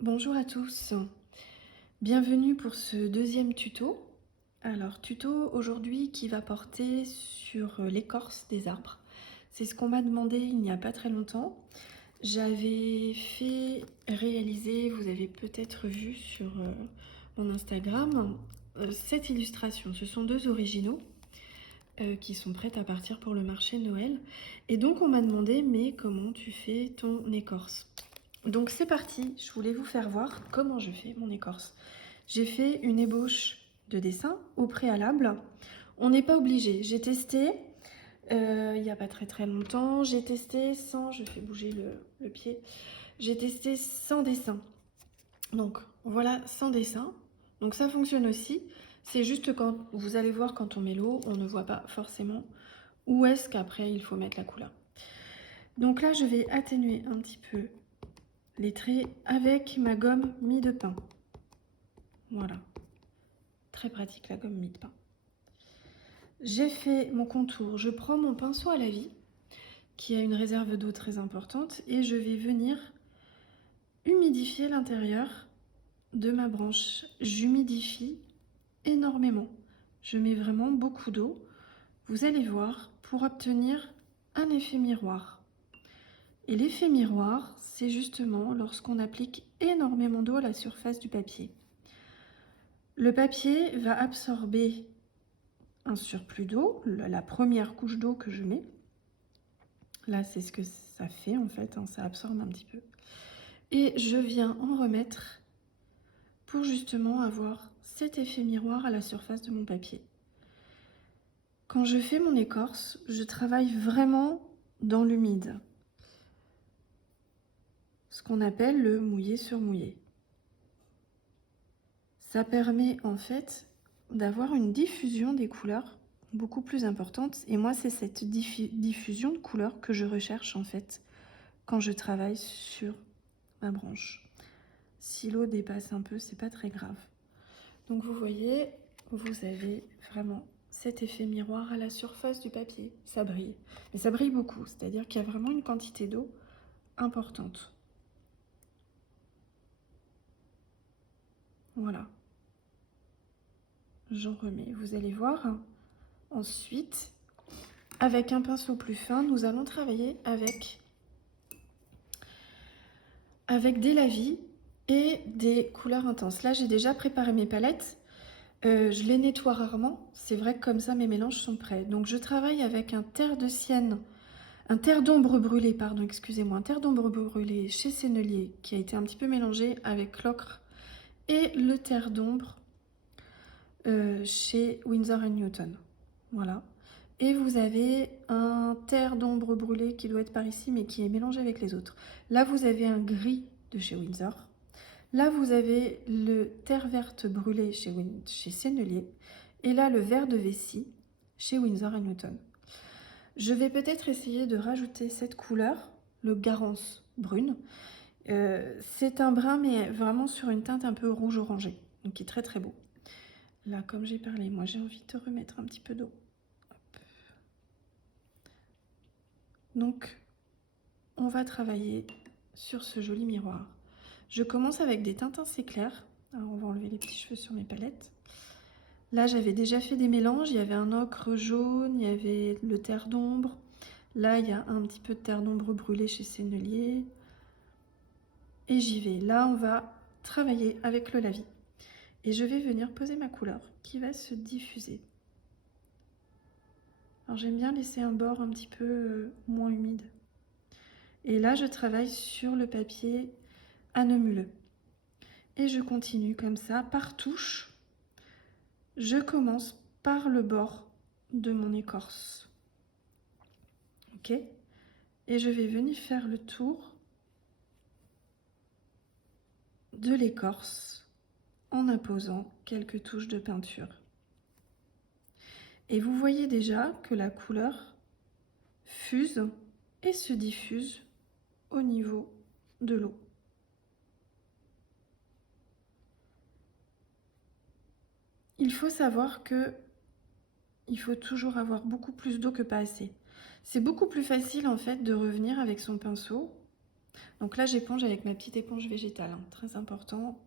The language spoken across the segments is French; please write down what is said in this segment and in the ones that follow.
Bonjour à tous, bienvenue pour ce deuxième tuto. Alors tuto aujourd'hui qui va porter sur l'écorce des arbres. C'est ce qu'on m'a demandé il n'y a pas très longtemps. J'avais fait réaliser, vous avez peut-être vu sur mon Instagram, cette illustration. Ce sont deux originaux qui sont prêts à partir pour le marché de Noël. Et donc on m'a demandé, mais comment tu fais ton écorce ? Donc c'est parti, je voulais vous faire voir comment je fais mon écorce. J'ai fait une ébauche de dessin au préalable. On n'est pas obligé, j'ai testé il n'y a pas très longtemps, j'ai testé sans, je fais bouger le pied, j'ai testé sans dessin. Donc voilà, sans dessin, donc ça fonctionne aussi. C'est juste quand vous allez voir quand on met l'eau, on ne voit pas forcément où est-ce qu'après il faut mettre la couleur. Donc là je vais atténuer un petit peu les traits avec ma gomme mie de pain. Voilà, très pratique la gomme mie de pain. J'ai fait mon contour, je prends mon pinceau à la vie qui a une réserve d'eau très importante et je vais venir humidifier l'intérieur de ma branche. J'humidifie énormément, je mets vraiment beaucoup d'eau, vous allez voir, pour obtenir un effet miroir. Et l'effet miroir, c'est justement lorsqu'on applique énormément d'eau à la surface du papier. Le papier va absorber un surplus d'eau, la première couche d'eau que je mets. Là, c'est ce que ça fait en fait, hein, ça absorbe un petit peu. Et je viens en remettre pour justement avoir cet effet miroir à la surface de mon papier. Quand je fais mon écorce, je travaille vraiment dans l'humide. Ce qu'on appelle le mouillé sur mouillé. Ça permet en fait d'avoir une diffusion des couleurs beaucoup plus importante. Et moi, c'est cette diffusion de couleurs que je recherche en fait quand je travaille sur ma branche. Si l'eau dépasse un peu, c'est pas très grave. Donc vous voyez, vous avez vraiment cet effet miroir à la surface du papier. Ça brille, mais ça brille beaucoup, c'est-à-dire qu'il y a vraiment une quantité d'eau importante. Voilà. J'en remets, vous allez voir. Ensuite, avec un pinceau plus fin, nous allons travailler avec des lavis et des couleurs intenses. Là, j'ai déjà préparé mes palettes. Je les nettoie rarement. C'est vrai que comme ça, mes mélanges sont prêts. Donc, je travaille avec un terre de sienne, un terre d'ombre brûlée, pardon, excusez-moi, un terre d'ombre brûlée chez Sennelier qui a été un petit peu mélangé avec l'ocre et le terre d'ombre chez Winsor & Newton. Voilà. Et vous avez un terre d'ombre brûlée qui doit être par ici, mais qui est mélangé avec les autres. Là, vous avez un gris de chez Winsor. Là, vous avez le terre verte brûlée chez Sennelier. Et là, le vert de vessie chez Winsor & Newton. Je vais peut-être essayer de rajouter cette couleur, le Garance brune. C'est un brun, mais vraiment sur une teinte un peu rouge-orangé, donc qui est très beau. Là, comme j'ai parlé, moi j'ai envie de remettre un petit peu d'eau. Donc, on va travailler sur ce joli miroir. Je commence avec des teintes assez claires. Alors, on va enlever les petits cheveux sur mes palettes. Là, j'avais déjà fait des mélanges. Il y avait un ocre jaune, il y avait le terre d'ombre. Là, il y a un petit peu de terre d'ombre brûlée chez Sennelier. Et j'y vais. Là, on va travailler avec le lavis. Et je vais venir poser ma couleur qui va se diffuser. Alors, j'aime bien laisser un bord un petit peu moins humide. Et là, je travaille sur le papier anneleux. Et je continue comme ça, par touche. Je commence par le bord de mon écorce. Ok ? Et je vais venir faire le tour de l'écorce en apposant quelques touches de peinture. Et vous voyez déjà que la couleur fuse et se diffuse au niveau de l'eau. Il faut savoir que il faut toujours avoir beaucoup plus d'eau que pas assez. C'est beaucoup plus facile en fait de revenir avec son pinceau Donc là, j'éponge avec ma petite éponge végétale, hein, très important.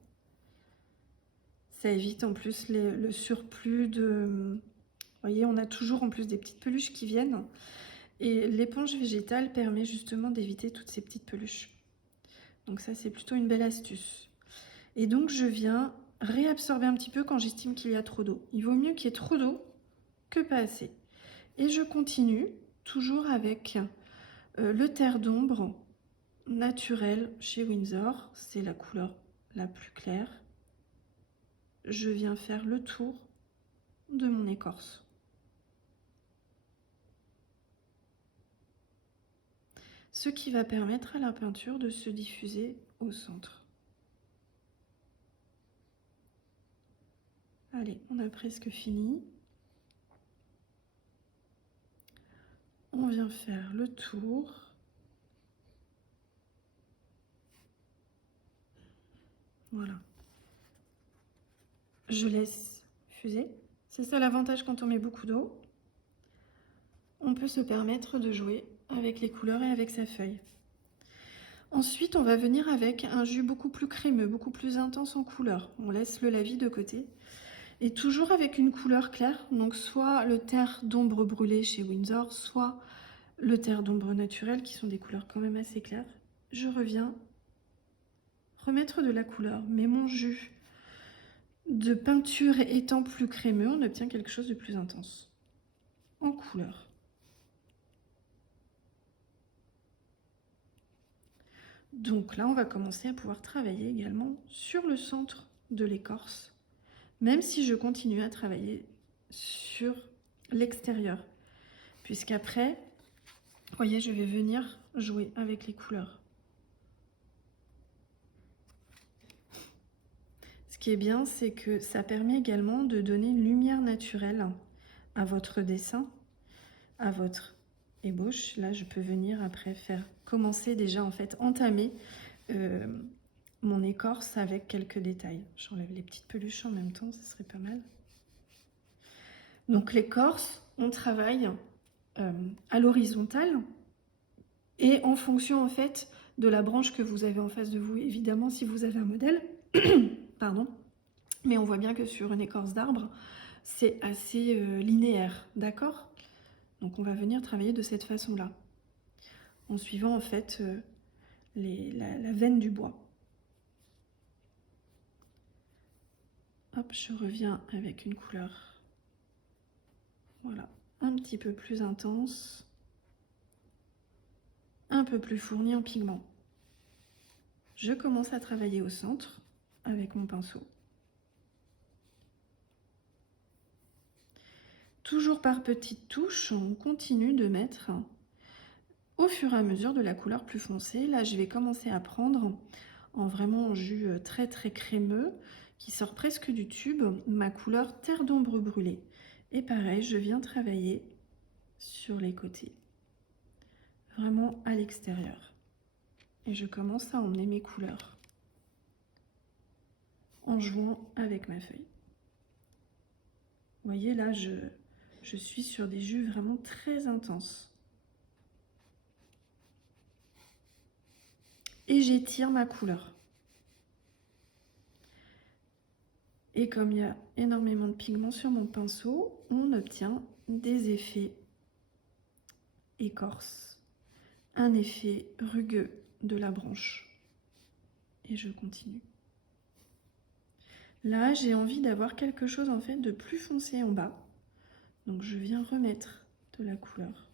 Ça évite en plus le surplus de... Vous voyez, on a toujours en plus des petites peluches qui viennent. Et l'éponge végétale permet justement d'éviter toutes ces petites peluches. Donc ça, c'est plutôt une belle astuce. Et donc, je viens réabsorber un petit peu quand j'estime qu'il y a trop d'eau. Il vaut mieux qu'il y ait trop d'eau que pas assez. Et je continue, toujours avec le terre d'ombre naturel chez Windsor. C'est la couleur la plus claire. Je viens faire le tour de mon écorce. Ce qui va permettre à la peinture de se diffuser au centre. Allez, on a presque fini. On vient faire le tour. Voilà. Je laisse fuser. C'est ça l'avantage quand on met beaucoup d'eau. On peut se permettre de jouer avec les couleurs et avec sa feuille. Ensuite, on va venir avec un jus beaucoup plus crémeux, beaucoup plus intense en couleur. On laisse le lavis de côté. Et toujours avec une couleur claire, donc soit le terre d'ombre brûlée chez Windsor, soit le terre d'ombre naturel, qui sont des couleurs quand même assez claires. Je reviens remettre de la couleur, mais mon jus de peinture étant plus crémeux, on obtient quelque chose de plus intense en couleur. Donc là, on va commencer à pouvoir travailler également sur le centre de l'écorce, même si je continue à travailler sur l'extérieur, puisqu'après, vous voyez, je vais venir jouer avec les couleurs. Ce qui est bien, c'est que ça permet également de donner une lumière naturelle à votre dessin, à votre ébauche. Là, je peux venir après commencer déjà en fait, entamer mon écorce avec quelques détails. J'enlève les petites peluches en même temps, ce serait pas mal. Donc l'écorce, on travaille à l'horizontale et en fonction en fait de la branche que vous avez en face de vous, évidemment si vous avez un modèle, pardon, mais on voit bien que sur une écorce d'arbre, c'est assez linéaire, d'accord? Donc on va venir travailler de cette façon-là, en suivant en fait la veine du bois. Hop, je reviens avec une couleur, voilà, un petit peu plus intense, un peu plus fournie en pigments. Je commence à travailler au centre avec mon pinceau. Toujours par petites touches, on continue de mettre au fur et à mesure de la couleur plus foncée. Là, je vais commencer à prendre en vraiment jus très très crémeux qui sort presque du tube, ma couleur terre d'ombre brûlée. Et pareil, je viens travailler sur les côtés, vraiment à l'extérieur. Et je commence à emmener mes couleurs en jouant avec ma feuille. Vous voyez, là, je suis sur des jus vraiment très intenses. Et j'étire ma couleur. Et comme il y a énormément de pigments sur mon pinceau, on obtient des effets écorce, un effet rugueux de la branche. Et je continue. Là, j'ai envie d'avoir quelque chose en fait de plus foncé en bas. Donc je viens remettre de la couleur.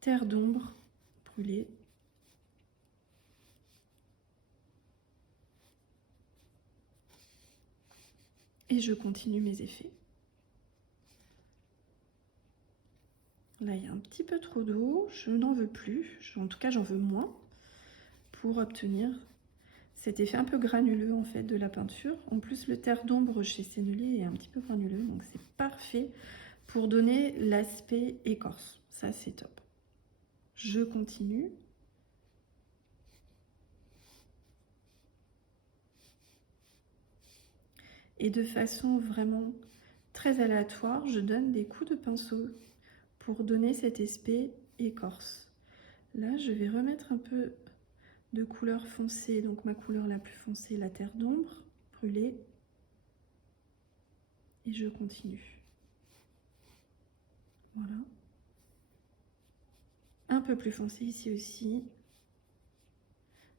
Terre d'ombre brûlée. Et je continue mes effets. Là, il y a un petit peu trop d'eau, je n'en veux plus, en tout cas j'en veux moins, pour obtenir cet effet un peu granuleux en fait de la peinture. En plus, le terre d'ombre chez Sennelier est un petit peu granuleux, donc c'est parfait pour donner l'aspect écorce. Ça, c'est top. Je continue. Et de façon vraiment très aléatoire, je donne des coups de pinceau pour donner cet aspect écorce. Là, je vais remettre un peu de couleur foncée, donc ma couleur la plus foncée, la terre d'ombre, brûlée. Et je continue. Voilà. Un peu plus foncé ici aussi.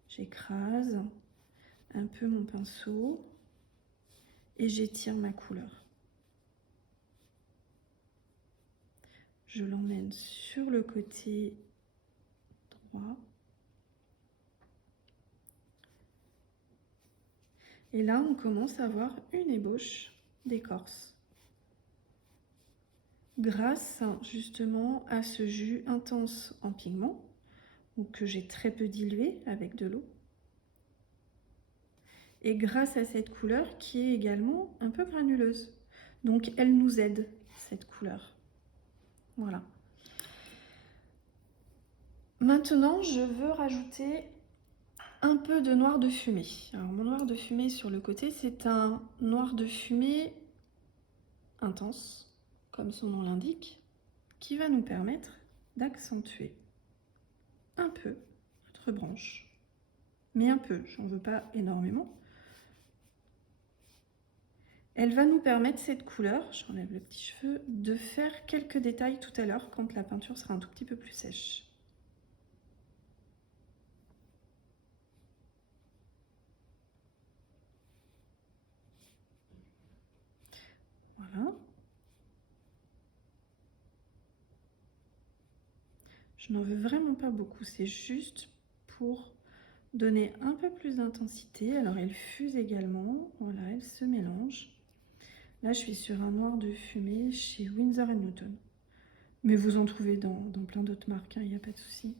J'écrase un peu mon pinceau et j'étire ma couleur. Je l'emmène sur le côté droit. Et là, on commence à voir une ébauche d'écorce. Grâce justement à ce jus intense en pigment, ou que j'ai très peu dilué avec de l'eau. Et grâce à cette couleur qui est également un peu granuleuse. Donc elle nous aide, cette couleur. Voilà. Maintenant, je veux rajouter un peu de noir de fumée. Alors mon noir de fumée sur le côté, c'est un noir de fumée intense, comme son nom l'indique, qui va nous permettre d'accentuer un peu notre branche, mais un peu, j'en veux pas énormément. Elle va nous permettre, cette couleur, j'enlève le petit cheveu, de faire quelques détails tout à l'heure quand la peinture sera un tout petit peu plus sèche. Voilà. Je n'en veux vraiment pas beaucoup, c'est juste pour donner un peu plus d'intensité. Alors elle fuse également, voilà, elle se mélange. Là je suis sur un noir de fumée chez Winsor & Newton. Mais vous en trouvez dans plein d'autres marques, il n'y a pas de souci.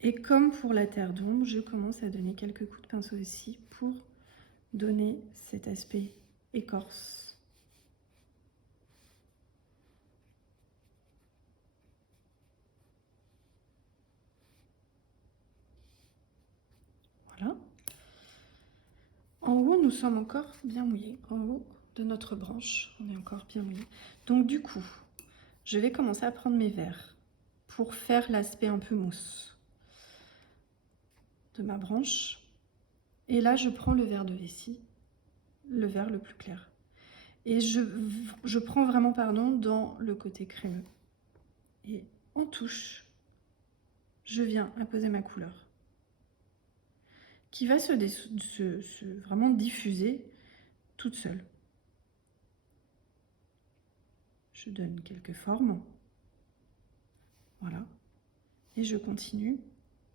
Et comme pour la terre d'ombre, je commence à donner quelques coups de pinceau aussi pour donner cet aspect écorce. Voilà. En haut, nous sommes encore bien mouillés. En haut de notre branche, on est encore bien mouillé. Donc du coup, je vais commencer à prendre mes verres pour faire l'aspect un peu mousse de ma branche. Et là, je prends le verre de vessie, le verre le plus clair. Et je prends vraiment, pardon, dans le côté crémeux. Et en touche, je viens apposer ma couleur, qui va vraiment diffuser toute seule. Je donne quelques formes. Voilà. Et je continue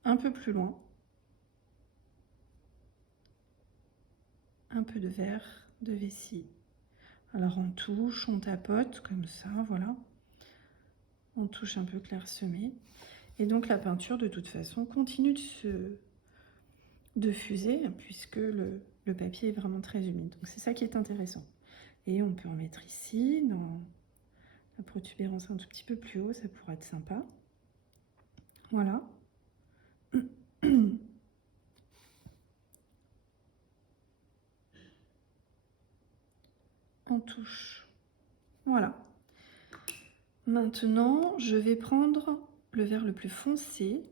un peu plus loin. Un peu de verre de vessie. Alors on touche, on tapote comme ça, voilà. On touche un peu clairsemé. Et donc la peinture, de toute façon, continue de fuser, puisque le papier est vraiment très humide. Donc c'est ça qui est intéressant. Et on peut en mettre ici, dans la protubérance un tout petit peu plus haut, ça pourrait être sympa. Voilà. On touche. Voilà. Maintenant, je vais prendre le vert le plus foncé.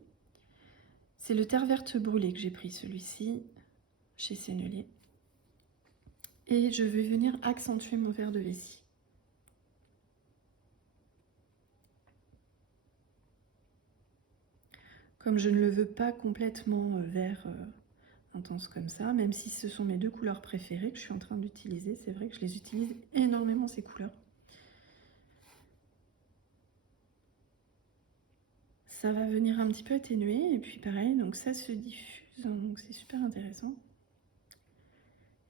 C'est le terre verte brûlée que j'ai pris, celui-ci, chez Sennelier. Et je vais venir accentuer mon vert de vessie. Comme je ne le veux pas complètement vert intense comme ça, même si ce sont mes deux couleurs préférées que je suis en train d'utiliser, c'est vrai que je les utilise énormément, ces couleurs. Ça va venir un petit peu atténuer, et puis pareil, donc ça se diffuse, donc c'est super intéressant.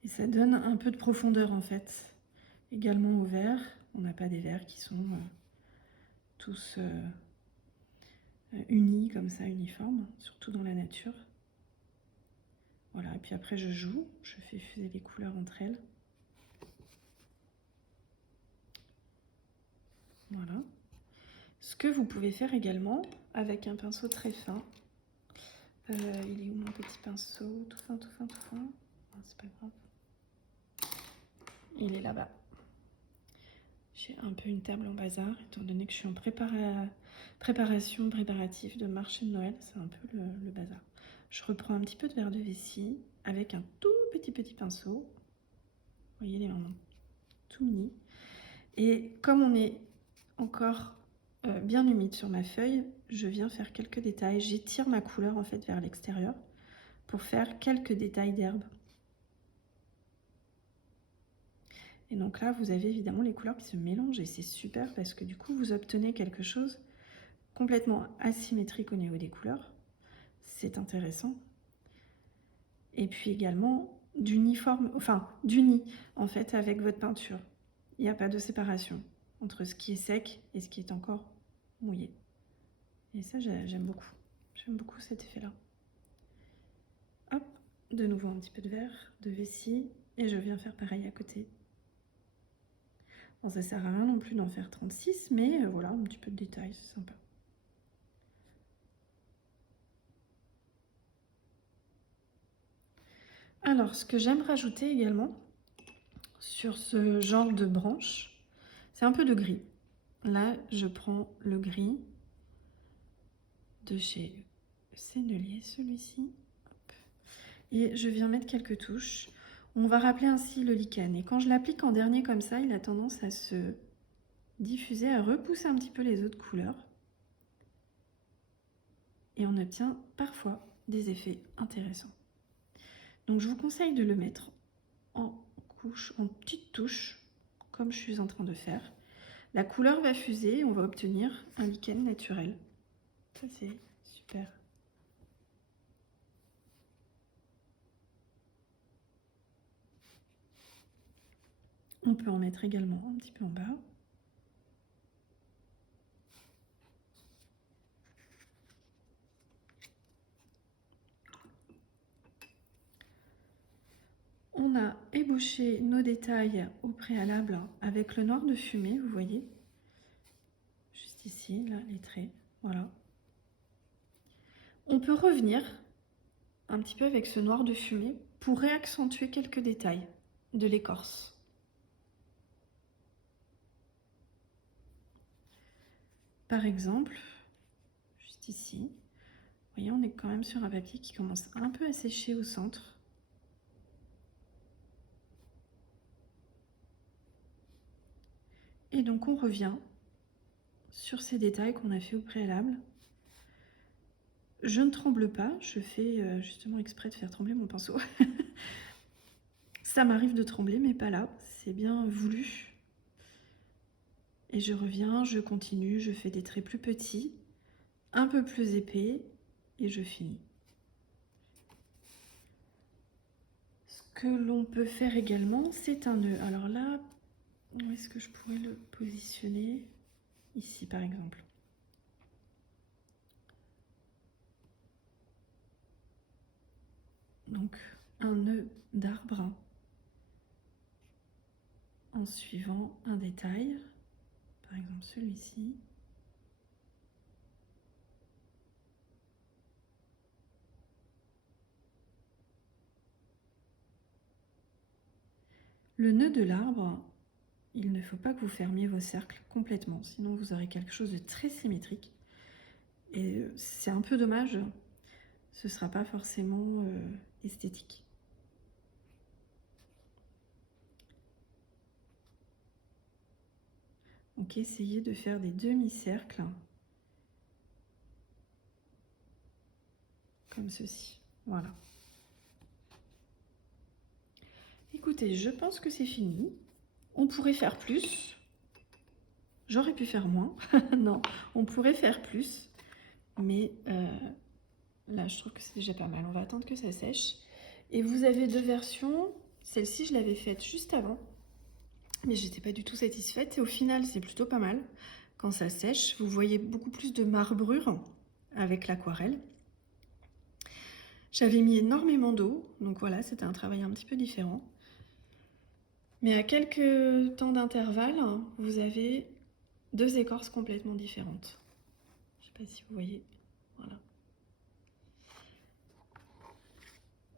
Et ça donne un peu de profondeur en fait. Également au vert, on n'a pas des verts qui sont tous unis comme ça, uniformes, surtout dans la nature. Voilà, et puis après je joue, je fais fuser les couleurs entre elles. Voilà. Ce que vous pouvez faire également avec un pinceau très fin. Il est où mon petit pinceau? Tout fin, tout fin, tout fin. Oh, c'est pas grave. il est là-bas. J'ai un peu une table en bazar, étant donné que je suis en préparatif de marché de Noël, c'est un peu le bazar. Je reprends un petit peu de verre de vessie avec un tout petit pinceau. Vous voyez, il est vraiment tout mini. Et comme on est encore bien humide sur ma feuille, je viens faire quelques détails. J'étire ma couleur en fait vers l'extérieur pour faire quelques détails d'herbe. Et donc là, vous avez évidemment les couleurs qui se mélangent et c'est super parce que du coup, vous obtenez quelque chose complètement asymétrique au niveau des couleurs. C'est intéressant. Et puis également d'uniforme, enfin d'uni en fait avec votre peinture. Il n'y a pas de séparation entre ce qui est sec et ce qui est encore mouillé. Et ça, j'aime beaucoup. J'aime beaucoup cet effet-là. Hop, de nouveau un petit peu de verre, de vessie, et je viens faire pareil à côté. Bon, ça sert à rien non plus d'en faire 36, mais voilà, un petit peu de détail, c'est sympa. Alors, ce que j'aime rajouter également sur ce genre de branche, c'est un peu de gris. Là, je prends le gris de chez Sennelier, celui-ci, et je viens mettre quelques touches. On va rappeler ainsi le lichen. Et quand je l'applique en dernier comme ça, il a tendance à se diffuser, à repousser un petit peu les autres couleurs. Et on obtient parfois des effets intéressants. Donc je vous conseille de le mettre en couche, en petites touches, comme je suis en train de faire. La couleur va fuser et on va obtenir un lichen naturel. Ça c'est super. On peut en mettre également un petit peu en bas. On a ébauché nos détails au préalable avec le noir de fumée, vous voyez. Juste ici, là, les traits, voilà. On peut revenir un petit peu avec ce noir de fumée pour réaccentuer quelques détails de l'écorce. Par exemple, juste ici, vous voyez, on est quand même sur un papier qui commence un peu à sécher au centre. Et donc on revient sur ces détails qu'on a fait au préalable. Je ne tremble pas, je fais justement exprès de faire trembler mon pinceau. Ça m'arrive de trembler, mais pas là, c'est bien voulu. Et je reviens, je continue, je fais des traits plus petits, un peu plus épais, et je finis. Ce que l'on peut faire également, c'est un nœud. Alors là, où est-ce que je pourrais le positionner? Ici, par exemple. Donc, un nœud d'arbre en suivant un détail, par exemple celui-ci. Le nœud de l'arbre, il ne faut pas que vous fermiez vos cercles complètement, sinon vous aurez quelque chose de très symétrique. Et c'est un peu dommage, ce ne sera pas forcément esthétique. Donc essayez de faire des demi-cercles, comme ceci. Voilà. Écoutez, je pense que c'est fini. On pourrait faire plus. J'aurais pu faire moins. Non, on pourrait faire plus. Mais là, je trouve que c'est déjà pas mal. On va attendre que ça sèche. Et vous avez deux versions. Celle-ci, je l'avais faite juste avant. Mais j'étais pas du tout satisfaite. Et au final, c'est plutôt pas mal. Quand ça sèche, vous voyez beaucoup plus de marbrure avec l'aquarelle. J'avais mis énormément d'eau. Donc voilà, c'était un travail un petit peu différent. Mais à quelques temps d'intervalle, vous avez deux écorces complètement différentes. Je ne sais pas si vous voyez. Voilà.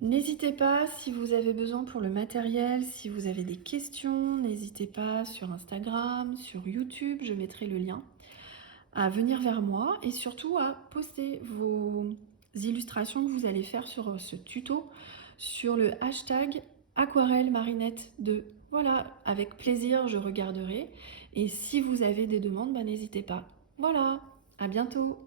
N'hésitez pas si vous avez besoin pour le matériel, si vous avez des questions, n'hésitez pas sur Instagram, sur YouTube, je mettrai le lien, à venir vers moi et surtout à poster vos illustrations que vous allez faire sur ce tuto sur le hashtag aquarelle marinette 2. Voilà, avec plaisir je regarderai et si vous avez des demandes, bah, n'hésitez pas. Voilà, à bientôt.